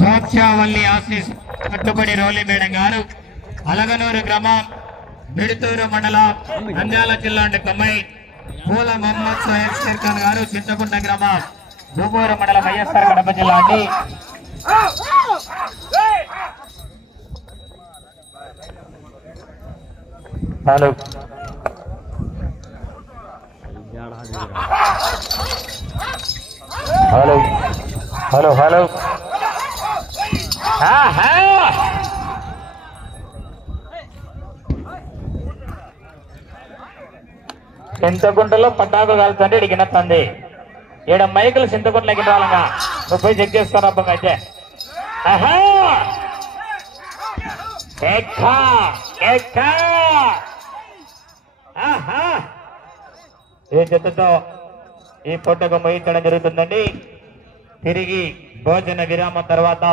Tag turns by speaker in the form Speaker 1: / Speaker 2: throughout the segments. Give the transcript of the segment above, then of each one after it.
Speaker 1: స్వాక్షావల్లి ఆశీస్ కట్టుబడి రోలి మేడం గారు అలగనూరు గ్రామం మిడుతూరు మండలం నంద్యాల జిల్లా అంటే కమ్మై పూల మొహమ్మద్ సోహెబ్ షేర్ ఖాన్ గారు చింతకుంట గ్రామం భూమూరు మండలం వైఎస్ఆర్ కడప జిల్లా అండి. Hello hello hello hello. చింతకుంటలో పటాకు కాలుతుంటే ఇడిగిన తంది ఈడ మైకులు చింతకుంటలోకి రాలంగా నువ్వు పోయి చెక్ చేసుకోరా అబ్బా అయితే. ఏ ఆహా! ఈ జతతో ఈ పొట్టకు ముగించడం జరుగుతుందండి. తిరిగి భోజన విరామం తర్వాత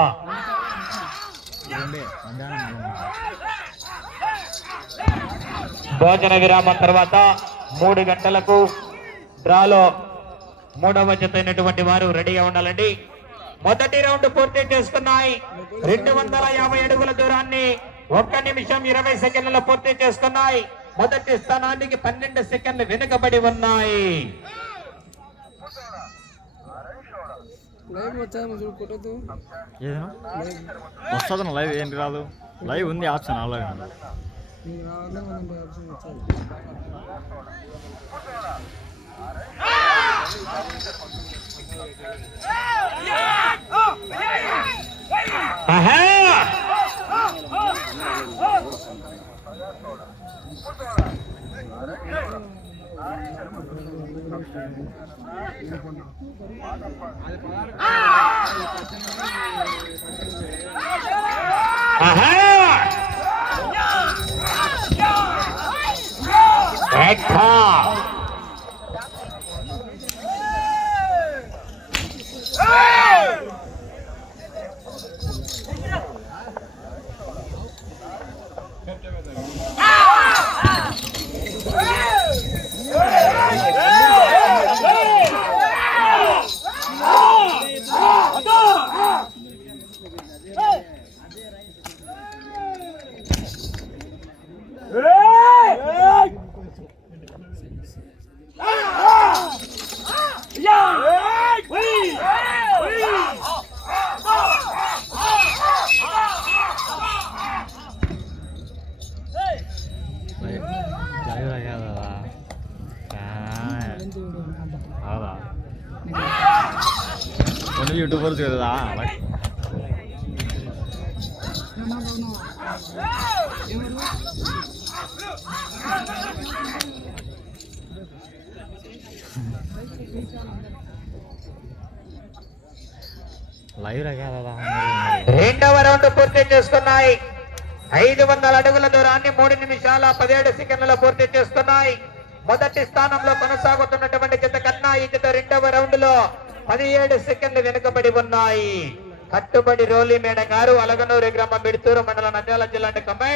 Speaker 1: భోజన విరామం తర్వాత మూడు గంటలకు డ్రాలో మూడవ జత అయినటువంటి వారు రెడీగా ఉండాలండి. మొదటి రౌండ్ పూర్తి చేసుకున్నాయి. రెండు వందల యాభై అడుగుల దూరాన్ని ఒక్క నిమిషం ఇరవై సెకండ్లలో పూర్తి చేసుకున్నాయి. మొదటి స్థానానికి పన్నెండు సెకండ్లు వెనుకబడి ఉన్నాయి.
Speaker 2: లైవ్ వచ్చాము చూడు కొట్టద్దు
Speaker 3: ఏదైనా వస్తుంది లైవ్ ఏంటి రాదు? లైవ్ ఉంది ఆప్షన్ అలాగే
Speaker 2: నీకు రావాలనే మనం ఆప్షన్ వచ్చాయి
Speaker 1: ఆహా! ఆహా! ఎక్కా!
Speaker 3: లైవ్ లైవ్ కాదా కాదా కొన్ని యూట్యూబర్స్ కదా లైవ్ ఎవరు
Speaker 1: రెండవ రౌండ్ పూర్తి చేస్తున్నాయి. ఐదు వందల అడుగుల దూరాన్ని మూడు నిమిషాల పదిహేడు సెకండ్లలో పూర్తి చేస్తున్నాయి. మొదటి స్థానంలో కొనసాగుతున్నటువంటి జత కన్నా ఈ జత రెండవ రౌండ్లో పదిహేడు సెకండ్లు వెనుకబడి ఉన్నాయి. కట్టుబడి రోలి మేడ గారు అలగనూరి గ్రామం బిడుతూరు మండలం నంద్యాల జిల్లా కమ్మై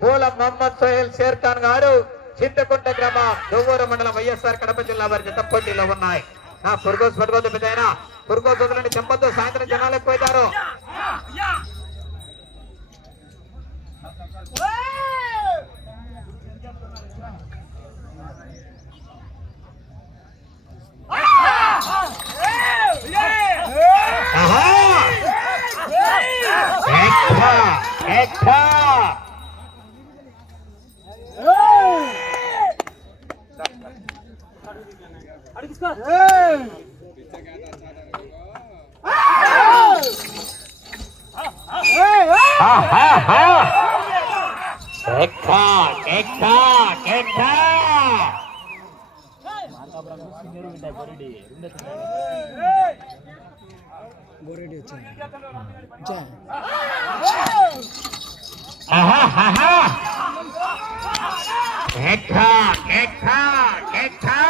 Speaker 1: పూల మొహమ్మద్ సోహెల్ షేర్ ఖాన్ గారు చింతకుంట గ్రామం దువ్వూరు మండలం వైఎస్ఆర్ కడప జిల్లా వారి జత పోటీలో ఉన్నాయి. నా పురుగోస్ పట్టుకోద్దు పెద్దయినా పురుగోస్ వదలని చెంపద్దు సాయంత్రం జనాలు ఎక్కువైతారు. ఆహా! ఎక్కా! ఆహాహా! ఎక్కా! ఎక్కా! ఎక్కా!
Speaker 2: আহা হাহা দেখা
Speaker 1: দেখা দেখা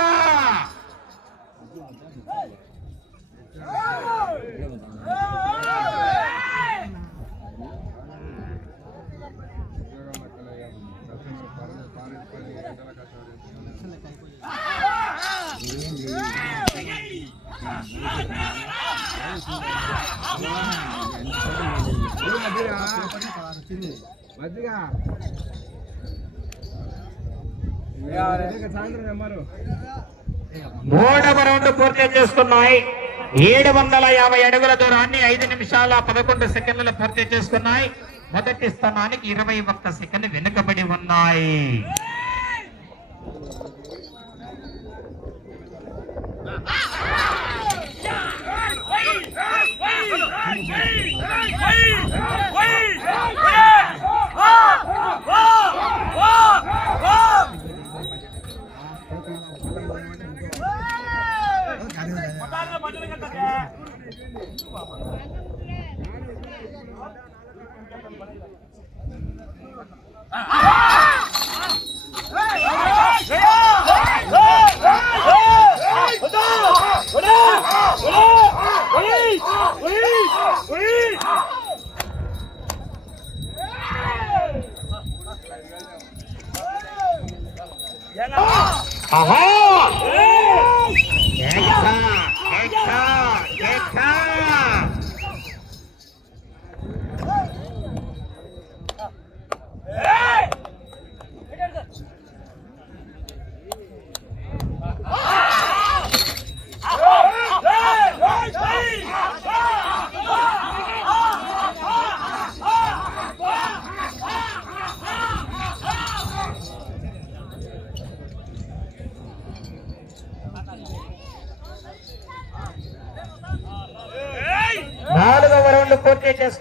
Speaker 1: Thank you. మూడవ రౌండ్ పూర్తి చేసుకున్నాయి. ఏడు వందల యాభై అడుగుల దూరాన్ని ఐదు నిమిషాల పదకొండు సెకండ్లు పూర్తి చేసుకున్నాయి. మొదటి స్థానానికి ఇరవై ఒక్క సెకండ్ వెనుకబడి ఉన్నాయి. ఆహా!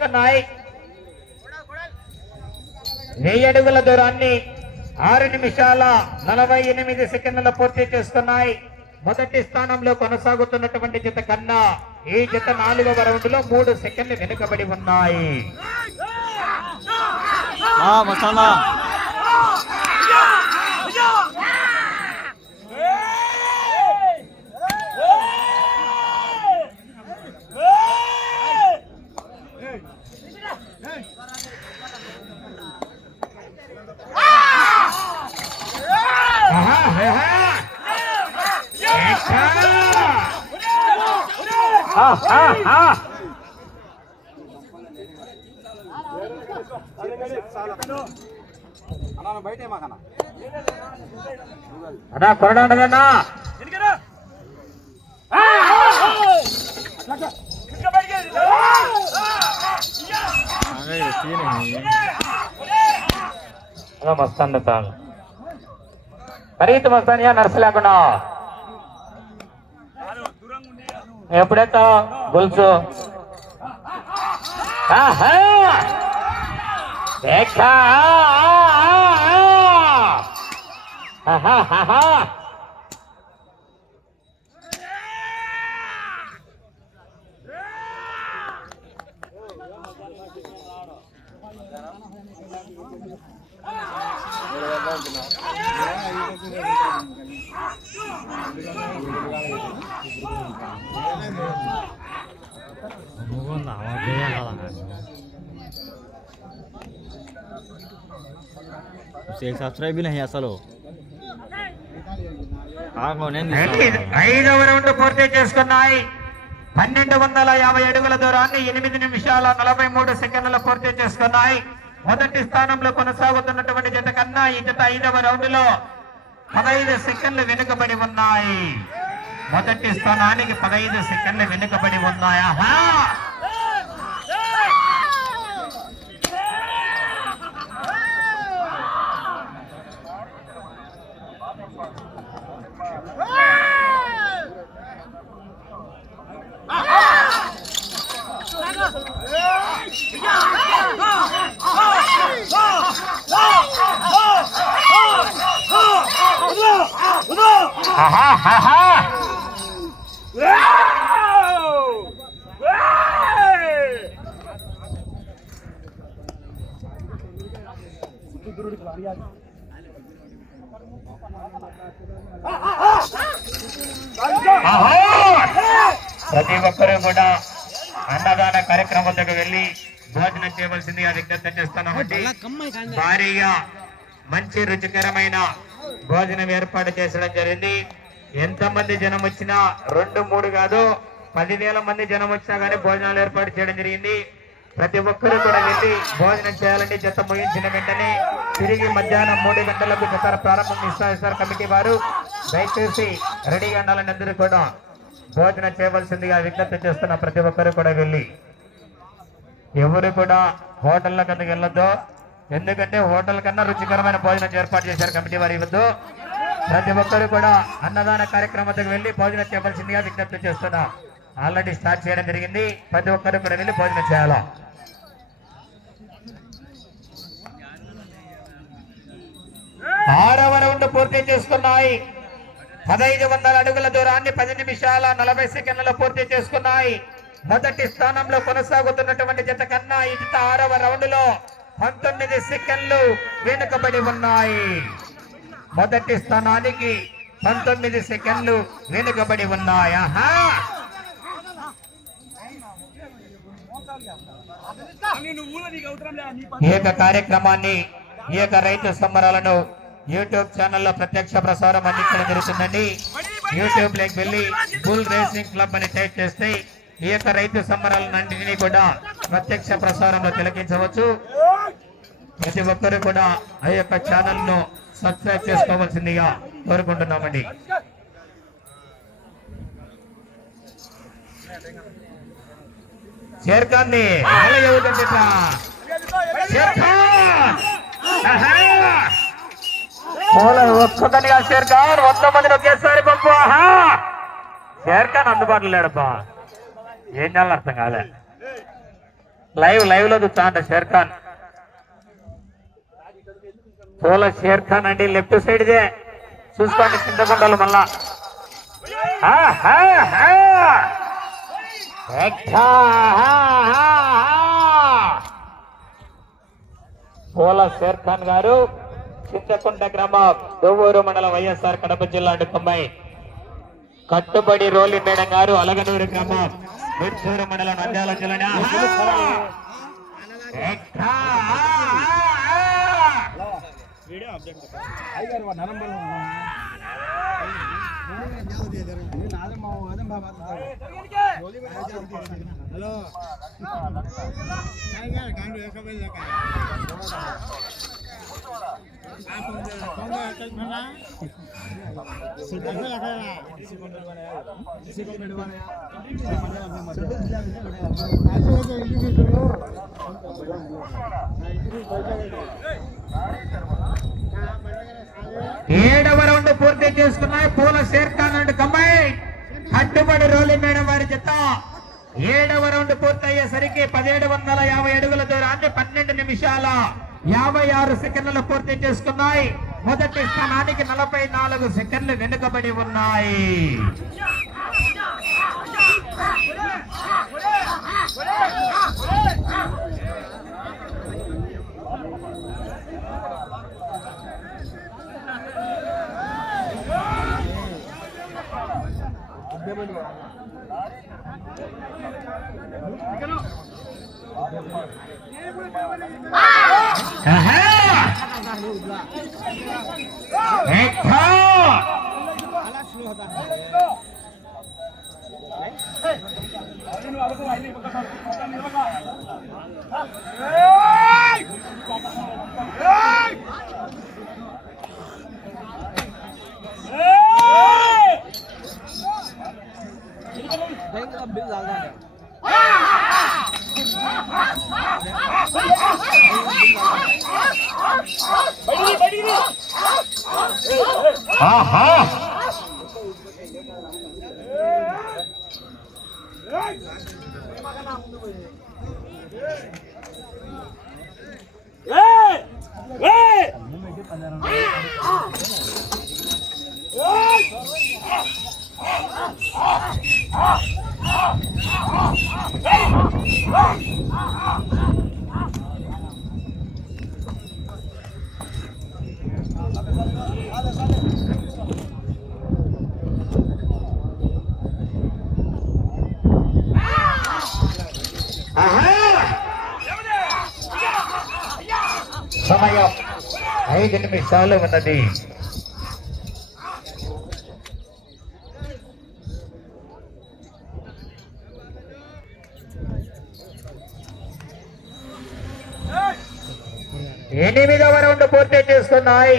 Speaker 1: పూర్తి వెయ్యి అడుగుల దూరాన్ని ఆరు నిమిషాల నలభై ఎనిమిది సెకండ్ల పూర్తి చేస్తున్నాయి. మొదటి స్థానంలో కొనసాగుతున్నటువంటి జత కన్నా ఈ జత నాలుగవ రౌండ్లో మూడు సెకండ్లు వెనుకబడి ఉన్నాయి.
Speaker 3: ఆ,
Speaker 1: అన్నా కొరడాడదన్నా
Speaker 3: అరే తీయని
Speaker 1: అలా మస్తాన్ తాను పరిగెత్త మస్తానియా నర్సు లేకుండా આપણે તો બોલશો હા હા હા હા હા હા ఎప్పుడెత్తా గొలుసు ఆహా! ఏక్కా! ఆహాహాహా!
Speaker 3: అమ్మగోందా एक सब्सक्राइब भी नहीं అసలు ఆగో నేను
Speaker 1: ఐదు- ఐదవ రౌండ్ పూర్తి చేసుకున్నాయి పన్నెండు వందల యాభై అడుగుల దూరాన్ని ఎనిమిది నిమిషాల నలభై మూడు సెకండ్ల పూర్తి చేసుకున్నాయి మొదటి స్థానంలో కొనసాగుతున్నటువంటి జత కన్నా ఈ జత ఐదవ రౌండ్ లో పదహైదు సెకండ్లు వెనుకబడి ఉన్నాయి మొదటి స్థానానికి పదహైదు సెకండ్లు వెనుకబడి ఉన్నాయి ఆహా! ఆహా, ఆహా! ఆహా! ప్రతి ఒక్కరూ కూడా అన్నదాన కార్యక్రమం వద్దకు వెళ్ళి భోజనం చేయవలసిందిగా విజ్ఞప్తి చేస్తున్నామండి భారీగా మంచి రుచికరమైన భోజనం ఏర్పాటు చేసడం జరిగింది. ఎంత మంది జనం వచ్చినా రెండు మూడు కాదు పదివేల మంది జనం వచ్చినా కానీ భోజనాలు ఏర్పాటు చేయడం జరిగింది. ప్రతి ఒక్కరూ కూడా వెళ్ళి భోజనం చేయాలండి. జత ముగించిన వెంటనే తిరిగి మధ్యాహ్నం మూడు గంటలకు జత ప్రారంభం ఇస్తారు కమిటీ వారు. దయచేసి రెడీగా ఉండాలని అందరూ కూడా భోజనం చేయవలసిందిగా విజ్ఞప్తి చేస్తున్న ప్రతి ఒక్కరూ కూడా వెళ్ళి ఎవరు కూడా హోటళ్ళ కింద వెళ్ళొద్దు. ఎందుకంటే హోటల్ కన్నా రుచికరమైన భోజనం ఏర్పాటు చేశారు కమిటీ వారి వద్దు ప్రతి ఒక్కరు కూడా అన్నదాన కార్యక్రమానికి వెళ్ళి భోజనం చేయవలసిందిగా విజ్ఞప్తి చేస్తున్నాం. ఆల్రెడీ స్టార్ట్ చేయడం జరిగింది. ప్రతి ఒక్కరు కూడా వెళ్ళి భోజనం చేయాలా? ఆరవ రౌండ్ పూర్తి చేసుకున్నాయి. పదహైదు వందల అడుగుల దూరాన్ని పది నిమిషాల నలభై సెకండ్లలో పూర్తి చేసుకున్నాయి. మొదటి స్థానంలో కొనసాగుతున్నటువంటి జత కన్నా ఈ జత ఆరవ రౌండ్లో పంతొమ్మిది సెకండ్లు వెనుకబడి ఉన్నాయి. మొదటి స్థానానికి పంతొమ్మిది సెకండ్లు వెనుకబడి ఉన్నాయి. ఆహా! ఈ యొక్క కార్యక్రమాన్ని ఈ యొక్క రైతు సంబరాలను యూట్యూబ్ ఛానల్లో ప్రత్యక్ష ప్రసారం అందించడం జరుగుతుందండి. యూట్యూబ్లోకి వెళ్ళి బుల్ రేసింగ్ క్లబ్ అని టైప్ చేస్తే ఈ యొక్క రైతు సంబరాలన్నింటినీ కూడా ప్రత్యక్ష ప్రసారంలో తిలకించవచ్చు. ప్రతి ఒక్కరూ కూడా ఆ యొక్క ఛానల్ను సబ్స్క్రైబ్ చేసుకోవాల్సిందిగా కోరుకుంటున్నామండి. షేర్ఖాన్ని షేర్ఖాన్! ఒక్కదనిగా షేర్ఖాన్ వంద మందిని ఒకేసారి పంపు. ఆహా! షేర్ఖాన్ అందుబాటులో లేడబ్బా. ఏం చేయాలని అర్థం కాలే. లైవ్ లైవ్లో చూస్తా అంట షేర్ఖాన్ పూల షేర్ ఖాన్ అండి లెఫ్ట్ సైడ్ దే చూసుకోండి చింతకుండలు మళ్ళా. పూల షేర్ ఖాన్ గారు. చింతకుంట గ్రామం దొవ్వూరు మండలం వైఎస్ఆర్ కడప జిల్లా అడ్డుకొమ్మాయి కట్టుబడి రోలి మేడం గారు అలగనూరు గ్రామం. మిర్చూరు మండలం నంద్యాల జిల్లా ఎట్టా, హా, హా, హా.
Speaker 2: హలో
Speaker 1: ఏడవ రౌండ్ పూర్తి చేసుకున్నాయి. పూల షేర్ఖాన్ అండ్ కమ్మాయి కట్టుబడి రోలి మేడం వారి జత. ఏడవ రౌండ్ పూర్తయ్యేసరికి పదిహేడు వందల యాభై అడుగుల దూరాన్ని పన్నెండు నిమిషాల యాభై ఆరు సెకండ్లు పూర్తి చేసుకున్నాయి. మొదటి స్థానానికి నలభై నాలుగు సెకండ్లు వెనుకబడి ఉన్నాయి. ఆహా! ఆహా ఆహా! సమయం ఐదు నిమిషాలు ఉన్నది ఎనిమిదవ రౌండ్ పూర్తి చేస్తున్నాయి.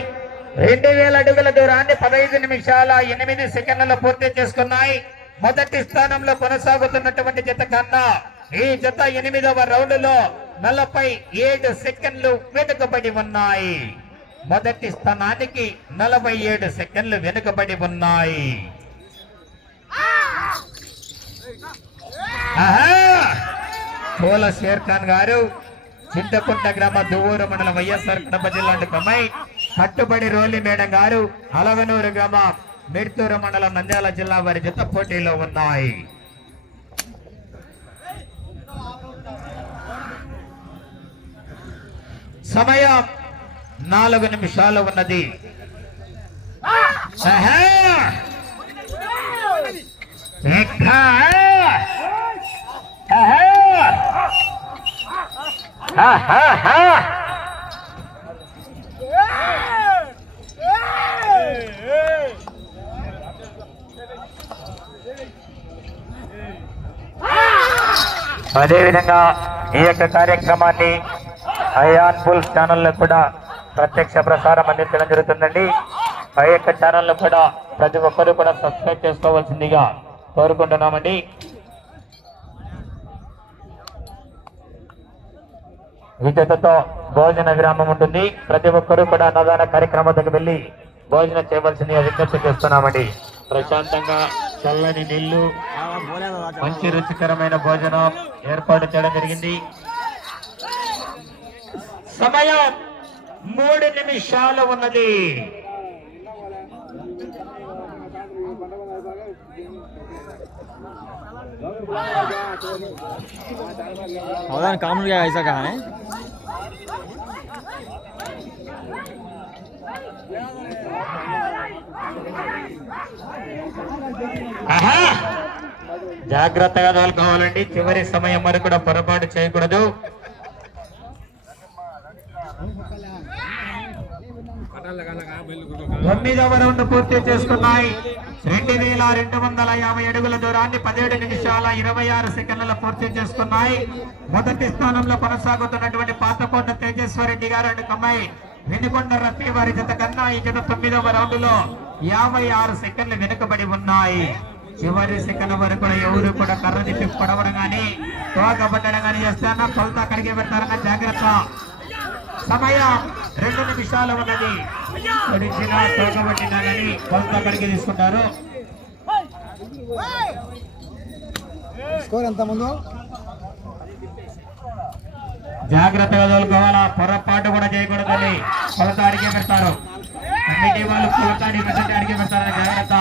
Speaker 1: రెండు వేల అడుగుల దూరాన్ని పదహైదు నిమిషాల ఎనిమిది సెకండ్లలో పూర్తి చేసుకున్నాయి. మొదటి స్థానంలో కొనసాగుతున్నటువంటి జత కన్నా ఈ జత ఎనిమిదవ రౌండ్లో నలభై ఏడు సెకండ్లు వెనుకబడి ఉన్నాయి. మొదటి స్థానానికి నలభై ఏడు సెకండ్లు వెనుకబడి ఉన్నాయి. కోల షేర్ ఖాన్ గారు చింతకుంట గ్రామ దువ్వూరు మండలం వైఎస్ఆర్ కడప జిల్లా కమ్మాయి కట్టుబడి రోలి మేడం గారు అలవనూరు గ్రామ మిర్తూరు మండలం నంద్యాల జిల్లా వారి జత పోటీలో ఉన్నాయి. సమయం నాలుగు నిమిషాలు ఉన్నది. అదేవిధంగా ఈ యొక్క కార్యక్రమాన్ని అయాన్ బుల్స్ ఛానల్లో కూడా ప్రత్యక్ష ప్రసారం అందించడం జరుగుతుందండి. ఆ యొక్క ఛానల్ను కూడా ప్రతి ఒక్కరూ కూడా సబ్స్క్రైబ్ చేసుకోవాల్సిందిగా కోరుకుంటున్నామండి. విజేతతో భోజన విరామం ఉంటుంది. ప్రతి ఒక్కరూ కూడా అన్నదాన కార్యక్రమాలకు వెళ్ళి భోజనం చేయవలసిందిగా విజ్ఞప్తి చేస్తున్నామండి. ప్రశాంతంగా చల్లని నీళ్ళు మంచి రుచికరమైన భోజనం ఏర్పాటు చేయడం జరిగింది. సమయం మూడు నిమిషాలు ఉన్నది
Speaker 3: सावधान काम क्या ऐसा कहा है
Speaker 1: ఆహా! జాగ్రత్తగా తోలుకోవాలండి చివరి సమయం వరకు కూడా పొరపాటు చేయకూడదు తొమ్మిదవ రౌండ్ పూర్తి చేసుకున్నాయి రెండు వేల రెండు వందల యాభై అడుగుల దూరాన్ని పదిహేడు నిమిషాల ఇరవై ఆరు సెకండ్ల పూర్తి చేసుకున్నాయి మొదటి స్థానంలో కొనసాగుతున్నటువంటి పాతకోట తేజస్వరెడ్డి గారు అండ్ కమ్మాయి వెనుకొండ రత్తి వారి జత కన్నా ఈ జత తొమ్మిదవ రౌండ్లో యాభై ఆరు సెకండ్లు వెనుకబడి ఉన్నాయి. చివరి సెకండ్ వరకు ఎవరు కూడా కర్ర తిప్పి పడవడం కానీ తోక పట్టడం చేస్తానా కొలత అక్కడికి పెడతారన్న జాగ్రత్త. సమయం రెండు నిమిషాలు ఉన్నది. పొడిచిన తోక పట్టినా కానీ కొలత కడిగి తీసుకుంటారు.
Speaker 2: స్కోర్ ఎంత ముందు?
Speaker 1: జాగ్రత్తగా తోలుకోవాలా? పొరపాటు కూడా చేయకూడదని కొలత అడిగి పెడతారు. కమిటీ వాళ్ళు కొలత అడిగి పెడితే అడిగి పెడతారని జాగ్రత్త.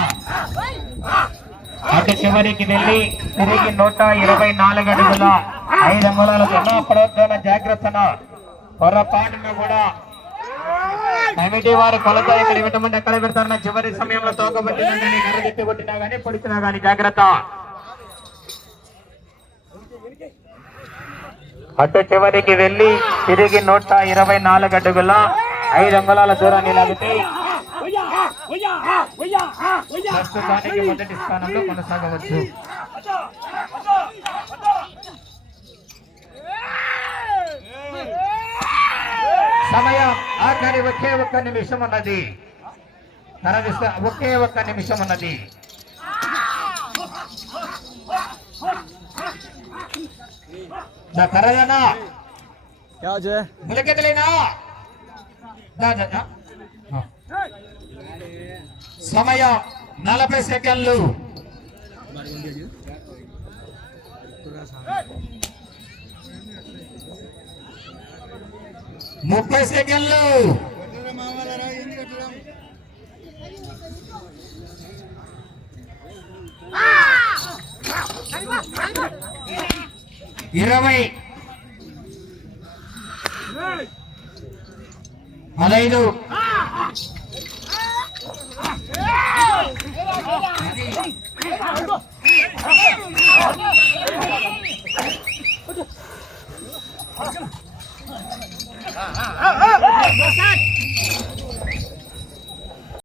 Speaker 1: అటు చివరికి వెళ్ళి తిరిగి నూట ఇరవై నాలుగు అడుగుల ఐదు అంగుళాల సున్నా పడవద్దన్న జాగ్రత్తన. పొరపాటున కూడా కమిటీ వారు కొలత ఇక్కడ పెట్టమంటే ఎక్కడ పెడతారన్న చివరి సమయంలో తోకబట్టినా కానీ కర్ర తిప్పి కొట్టినా కానీ పొడిచినా కానీ జాగ్రత్త. అటు చివరికి వెళ్ళి తిరిగి నూట ఇరవై నాలుగు అడుగుల ఐదు అంగుళాల దూరాన్ని లాగితే ప్రస్తుతానికి మొదటి స్థానంలో కొనసాగవచ్చు. సమయం ఆఖరి ఒకే ఒక్క నిమిషం ఉన్నది. తరలిస్తా ఒకే ఒక్క నిమిషం ఉన్నది. సమయం నలభై సెకండ్లు. ముప్పై సెకండ్లు. ఇరవై. పదైదు